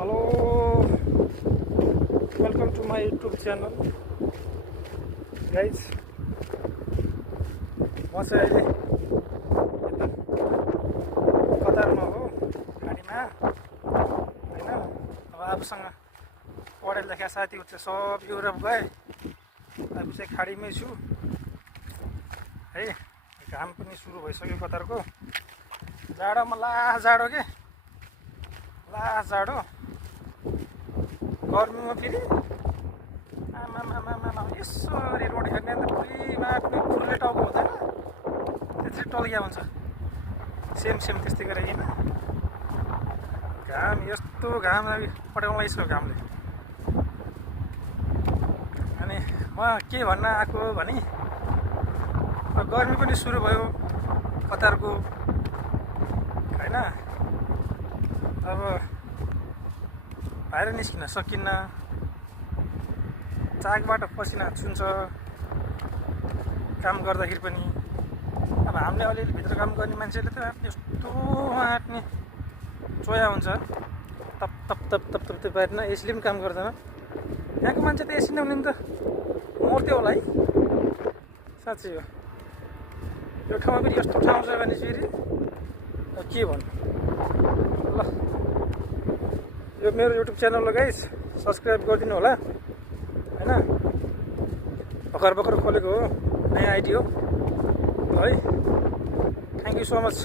Hello welcome to my YouTube channel guys. म चाहिँ अहिले यता कतारमा हो, खाडीमा होइन। अब आफूसँग पढेर लेखा साथीहरू चाहिँ सब युरोप गए, आफू चाहिँ खाडीमै छु है। घाम पनि सुरु भइसक्यो कतारको। जाडोमा लास जाडो के, लास जाडो। गर्मीमा फेरि आमामामामा यसरी रोड हेर्ने अन्त भुइँमा पनि फुल्ले टाउको हुँदैन, त्यसरी टल्किया हुन्छ। सेम त्यस्तै गरे होइन। घाम यस्तो घाम पठाउन यसको घामले। अनि म के भन्न आएको भने, गर्मी पनि सुरु भयो कतारको होइन। अब बाहिर निस्किन सकिन्न, चाकबाट पसिना छुन्छ काम गर्दाखेरि पनि। अब हामीले अलिअलि भित्र काम गर्ने मान्छेले त यस्तो आँट्ने चोया हुन्छ, तप तप तप तप तप त्यो बाहिर एसीले पनि काम गर्दैन। यहाँको मान्छे त एसी नहुने त मर्थ्यो होला है, साँच्चै हो। यो ठाउँमा फेरि यस्तो ठाउँ छ भने फेरि के भन्नु ल। यो मेरो युट्युब च्यानल हो गाइस, सब्सक्राइब गरिदिनु होला होइन। भर्खर खोलेको हो, नयाँ आइडी हो है। Thank you so much.